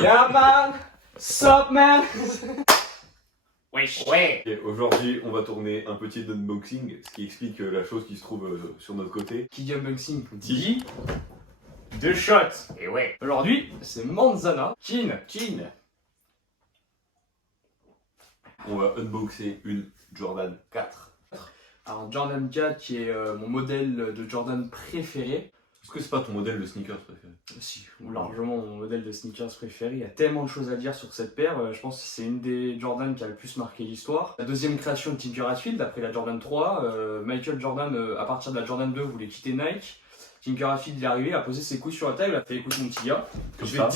Yeah man! Sup man! Wesh! Ouais! Et aujourd'hui, on va tourner un petit unboxing, ce qui explique la chose qui se trouve sur notre côté. Qui dit unboxing dit 2 shots! Et ouais! Aujourd'hui, c'est Manzana, Kin. On va unboxer une Jordan 4. Alors Jordan 4 qui est mon modèle de Jordan préféré. Est-ce que c'est pas ton modèle de sneakers préféré? Si, largement mon modèle de sneakers préféré. Il y a tellement de choses à dire sur cette paire. Je pense que c'est une des Jordan qui a le plus marqué l'histoire. La deuxième création de Tinker Hatfield après la Jordan 3. Michael Jordan, à partir de la Jordan 2, voulait quitter Nike. Tinker Hatfield est arrivé, a posé ses couilles sur la table, a fait écoute mon petit gars. Comme ça.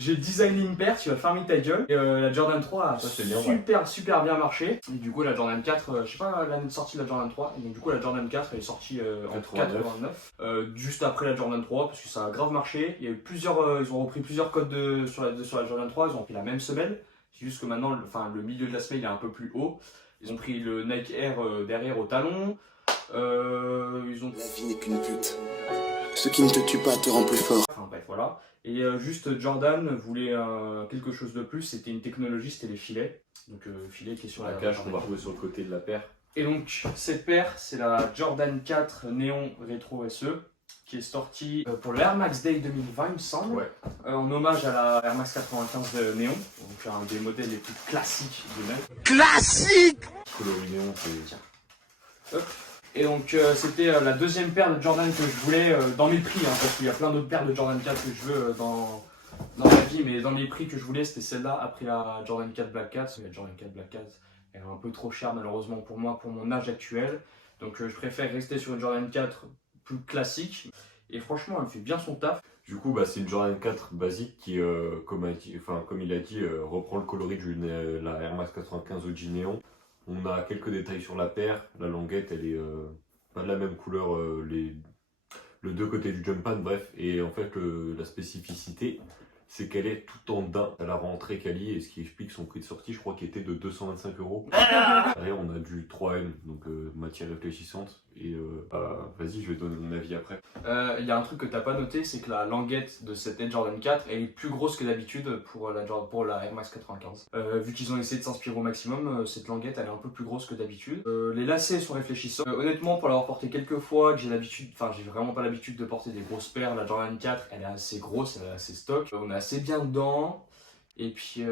J'ai designé une paire, tu vas fermer ta gueule. Et la Jordan 3 a Ça, c'est bien, super bien marché. Et du coup, la Jordan 4, je sais pas l'année de sortie de la Jordan 3. Et donc, du coup, la Jordan 4 elle est sortie en 89. Juste après la Jordan 3, parce que ça a grave marché. Il y a eu plusieurs, ils ont repris plusieurs codes sur la Jordan 3. Ils ont pris la même semelle. C'est juste que maintenant, le milieu de la semelle il est un peu plus haut. Ils ont pris le Nike Air derrière au talon. Ils ont... La vie n'est qu'une pute. Ce qui ne te tue pas te rend plus fort. Enfin bref, voilà. Et juste Jordan voulait quelque chose de plus, c'était une technologie, c'était les filets. Donc filet qui est sur La cage qu'on va retrouver sur le côté de la paire. Et donc cette paire, c'est la Jordan 4 Néon Retro SE qui est sortie pour l'Air Max Day 2020 il me semble. Ouais. En hommage à la Air Max 95 de Néon. Donc un des modèles les plus classiques du même. Classique! Coloris néon, c'est... Hop. Et donc c'était la deuxième paire de Jordan que je voulais dans mes prix, hein, parce qu'il y a plein d'autres paires de Jordan 4 que je veux dans ma vie, mais dans mes prix que je voulais c'était celle-là après la Jordan 4 Black Cat. La Jordan 4 Black Cat elle est un peu trop chère malheureusement pour moi, pour mon âge actuel. Donc je préfère rester sur une Jordan 4 plus classique. Et franchement elle fait bien son taf. Du coup, c'est une Jordan 4 basique qui, comme il a dit, reprend le coloris de la Air Max 95 OG Néon. On a quelques détails sur la paire. La languette, elle est pas de la même couleur, le deux côtés du jump pad, bref. Et en fait, la spécificité, c'est qu'elle est tout en daim. Elle a rentré quali, et ce qui explique son prix de sortie, je crois qu'il était de 225 €. Derrière, on a du 3M, donc matière réfléchissante. Et vas-y, je vais donner mon avis après. Il y a un truc que t'as pas noté, c'est que la languette de cette Air Jordan 4 elle est plus grosse que d'habitude pour la Air Max 95. Vu qu'ils ont essayé de s'inspirer au maximum, cette languette elle est un peu plus grosse que d'habitude. Les lacets sont réfléchissants. Honnêtement, pour l'avoir porté quelques fois, que j'ai vraiment pas l'habitude de porter des grosses paires, la Jordan 4 elle est assez grosse, elle est assez stock. On est assez bien dedans. Et puis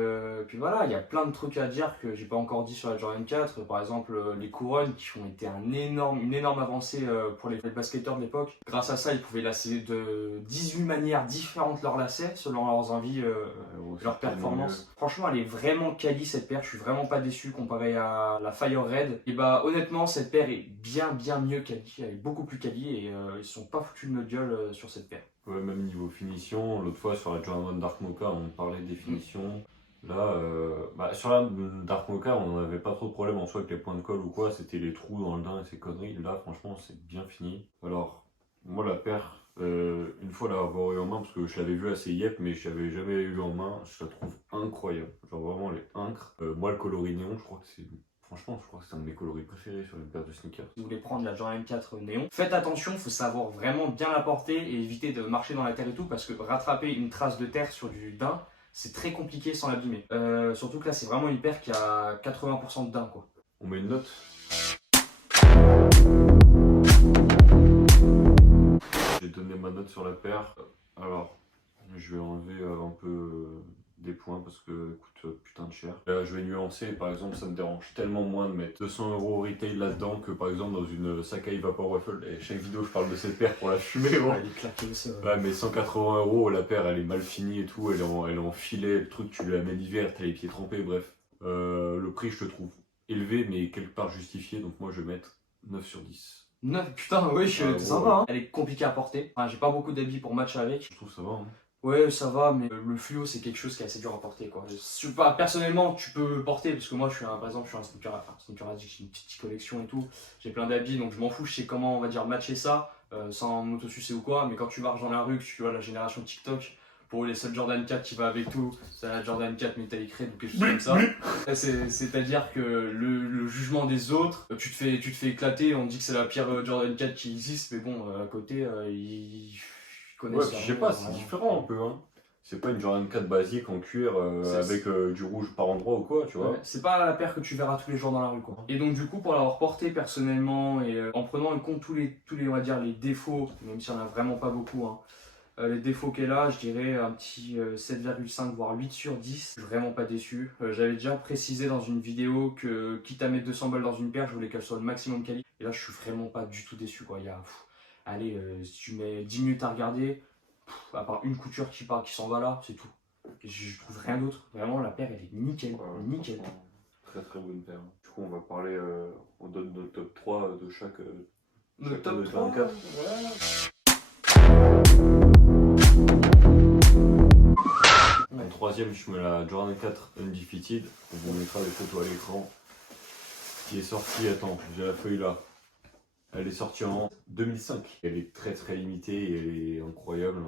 voilà, il y a plein de trucs à dire que j'ai pas encore dit sur la Jordan 4. Par exemple, les couronnes qui ont été une énorme avancée pour les basketteurs de l'époque. Grâce à ça, ils pouvaient lasser de 18 manières différentes leurs lacets selon leurs envies, leur performance. Franchement, elle est vraiment quali cette paire. Je suis vraiment pas déçu comparé à la Fire Red. Et honnêtement, cette paire est bien mieux quali. Elle est beaucoup plus quali et ils sont pas foutus de notre gueule sur cette paire. Ouais, même niveau finition, l'autre fois sur la Jordan Dark Mocha, on parlait des finitions. Là, sur la Dark Mocha, on n'avait pas trop de problème en soi avec les points de colle ou quoi, c'était les trous dans le daim et ces conneries. Là, franchement, c'est bien fini. Alors, moi, la paire, une fois l'avoir eu en main, parce que je l'avais vu assez yep, mais je l'avais jamais eu en main, je la trouve incroyable. Genre vraiment, elle est incre. Moi, le coloris néon, je crois que c'est. Franchement, je crois que c'est un de mes coloris préférés sur une paire de sneakers. Si vous voulez prendre la Jordan 4 Néon, faites attention, il faut savoir vraiment bien la porter et éviter de marcher dans la terre et tout, parce que rattraper une trace de terre sur du daim, c'est très compliqué sans l'abîmer. Surtout que là, c'est vraiment une paire qui a 80% de daim, quoi. On met une note. J'ai donné ma note sur la paire. Alors, je vais enlever un peu des points parce que coûte putain de cher. Je vais nuancer, par exemple, ça me dérange tellement moins de mettre 200 € au retail là-dedans que par exemple dans une Sacai Vapor Waffle. Et chaque vidéo, je parle de cette paire pour la fumer. Bon. Elle est claquée aussi. Ouais, mais 180 €, la paire elle est mal finie et tout, elle est en filet, le truc tu la mets l'hiver, t'as les pieds trempés, bref. Le prix je te trouve élevé mais quelque part justifié, donc moi je vais mettre 9 sur 10. 9, putain, oui, c'est sympa. Ouais. Hein. Elle est compliquée à porter. Enfin, j'ai pas beaucoup d'habits pour match avec. Je trouve ça va. Hein. Ouais, ça va, mais le fluo c'est quelque chose qui est assez dur à porter, quoi. Personnellement, tu peux le porter parce que moi, par exemple, je suis un sneaker addict, j'ai une petite collection et tout. J'ai plein d'habits, donc je m'en fous. Je sais comment, on va dire, matcher ça sans m'autosucer ou quoi. Mais quand tu marches dans la rue, que tu vois la génération TikTok, pour eux, les seuls Jordan 4 qui va avec tout, c'est la Jordan 4 Metallic Red ou quelque chose comme ça. C'est-à-dire que le jugement des autres, tu te fais éclater. On dit que c'est la pire Jordan 4 qui existe, mais bon, à côté, ils connaissent. Ouais, je sais pas, c'est différent un peu. Hein. C'est pas une Jordan 4 basique en cuir avec du rouge par endroit ou quoi, tu vois. Ouais, c'est pas la paire que tu verras tous les jours dans la rue, quoi. Et donc du coup, pour l'avoir porté personnellement et en prenant en compte tous les, on va dire, les défauts, même s'il n'y en a vraiment pas beaucoup, hein, les défauts qu'elle a, je dirais un petit 7,5 voire 8 sur 10. Je suis vraiment pas déçu. J'avais déjà précisé dans une vidéo que quitte à mettre 200 balles dans une paire, je voulais qu'elle soit le maximum quali. Et là, je suis vraiment pas du tout déçu, quoi. Il y a, allez, si tu mets 10 minutes à regarder, à part une couture qui s'en va là, c'est tout. Et je trouve rien d'autre. Vraiment, la paire, elle est nickel. Nickel. Très très bonne paire. Du coup, on va parler, on donne notre top 3 de chaque. Le top 3, 24. voilà. En troisième, je mets la Jordan 4 Undefeated. On vous mettra les photos à l'écran. Qui est sortie, attends, j'ai la feuille là. Elle est sortie en 2005. Elle est très très limitée et elle est incroyable.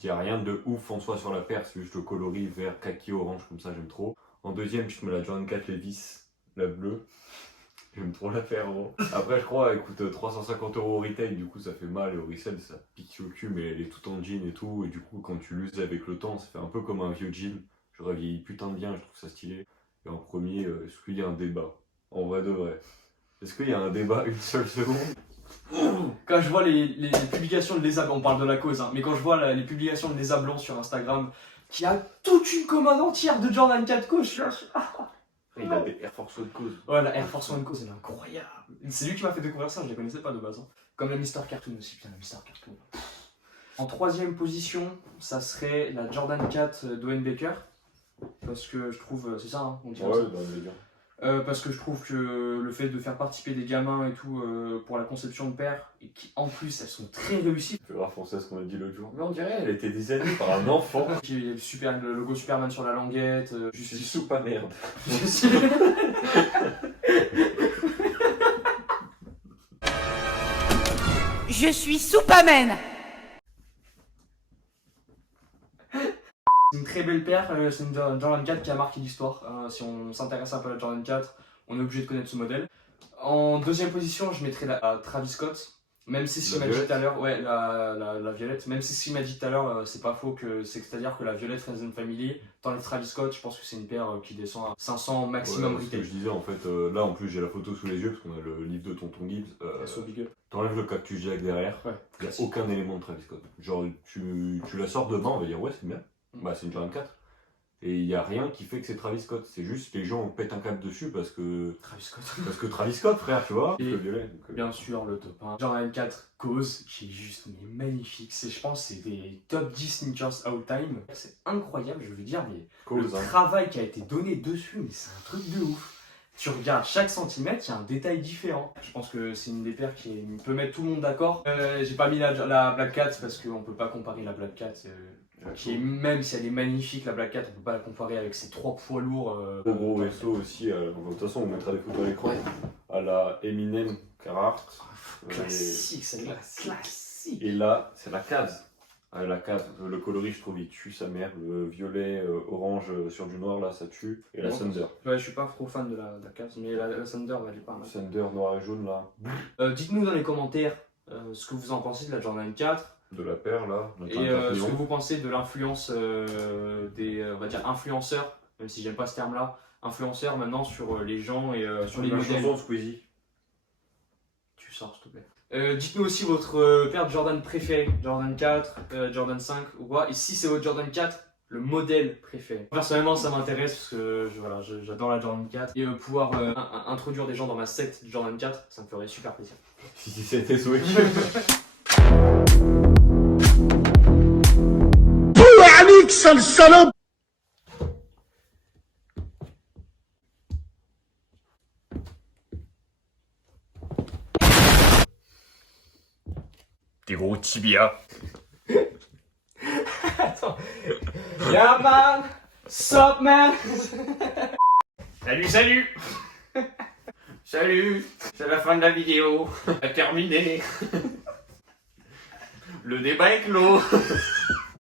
Il n'y a rien de ouf en soi sur la paire, c'est juste le coloris vert, kaki, orange, comme ça j'aime trop. En deuxième, je mets la Jordan 4 Levi's, la bleue. J'aime trop la paire. Gros. Après, je crois, elle coûte 350 € au retail, du coup ça fait mal. Et au resell, ça pique sur le cul, mais elle est toute en jean et tout. Et du coup, quand tu l'uses avec le temps, ça fait un peu comme un vieux jean. J'aurais vieilli putain de bien, je trouve ça stylé. Et en premier, est-ce qu'il y a un débat? En vrai de vrai. Est-ce qu'il y a un débat une seule seconde? Quand je vois les publications de Lésa, on parle de la cause, hein, mais quand je vois les publications de Lésa Blanc sur Instagram, qui a toute une commande entière de Jordan 4 Co, je suis là. Il a des Air Force One Cause. Ouais, la Air Force One Co, c'est incroyable. C'est lui qui m'a fait découvrir ça, je les connaissais pas de base. Hein. Comme la Mr. Cartoon aussi, putain, la Mr. Cartoon. En troisième position, ça serait la Jordan 4 d'Owen Baker. Parce que je trouve, c'est ça, hein, on dirait ça. dans le délire. Parce que je trouve que le fait de faire participer des gamins et tout pour la conception de paires, et qui en plus elles sont très réussies. C'est grave français ce qu'on a dit l'autre jour. Mais on dirait elle a été designée par un enfant. Il y a le logo Superman sur la languette. Je suis soupe à merde. Je suis Superman. C'est une très belle paire, c'est une Jordan 4 qui a marqué l'histoire. Si on s'intéresse un peu à la Jordan 4, on est obligé de connaître ce modèle. En deuxième position, je mettrais la Travis Scott. Même si ce qu'il m'a dit tout à l'heure, ouais, la violette, même si ce qu'il m'a dit tout à l'heure, c'est pas faux, c'est-à-dire que la violette Friends and Family, t'enlèves Travis Scott, je pense que c'est une paire qui descend à 500 maximum retail. Ce que je disais en fait, là en plus j'ai la photo sous les yeux parce qu'on a le livre de Tonton Gibbs. T'enlèves le cactus jack derrière, il n'y a aucun élément de Travis Scott. Genre tu la sors devant, on va dire ouais c'est bien. Bah c'est une Jordan 4. Et il n'y a rien qui fait que c'est Travis Scott. C'est juste les gens pètent un câble dessus parce que. Travis Scott. Parce que Travis Scott, frère, tu vois. Et le violet, donc, bien sûr, le top 1. Jordan 4 Cause, qui est juste mais magnifique. Je pense que c'est des top 10 sneakers all time. C'est incroyable, je veux dire, mais Cause, le travail qui a été donné dessus, mais c'est un truc de ouf. Tu regardes chaque centimètre, il y a un détail différent. Je pense que c'est une des paires qui peut mettre tout le monde d'accord. J'ai pas mis la Black Cat parce qu'on peut pas comparer la Black Cat. Qui est, même si elle est magnifique, la Black Cat, on peut pas la comparer avec ses 3 poids lourds. gros vaisseau aussi, de toute façon on mettra des photos à l'écran. À la Eminem Carhartt. Classique, c'est classique. Et là, c'est la Cavs. La Cavs, le coloris je trouve il tue sa mère. Le violet, orange sur du noir là, ça tue. Et la Thunder. Ouais, je suis pas trop fan de la Cavs, mais la Thunder, elle est pas mal. Thunder noir et jaune là. Dites-nous dans les commentaires ce que vous en pensez de la Jordan 4. De la paire là. Et ce que vous pensez de l'influence des on va dire influenceurs, même si j'aime pas ce terme là, influenceurs maintenant sur les gens et sur les modèles. Chanson Squeezie. Tu sors s'il te plaît. Dites-nous aussi votre paire de Jordan préférée, Jordan 4, Jordan 5 ou quoi, et si c'est votre Jordan 4, le modèle préféré. Personnellement ça m'intéresse parce que j'adore la Jordan 4 et pouvoir introduire des gens dans ma secte Jordan 4, ça me ferait super plaisir. Si c'était Switch. Sale salope! Des gros tibias. Attends. Yeah man! Sup man! Salut, salut! Salut! C'est la fin de la vidéo. A terminé. Le débat est clos.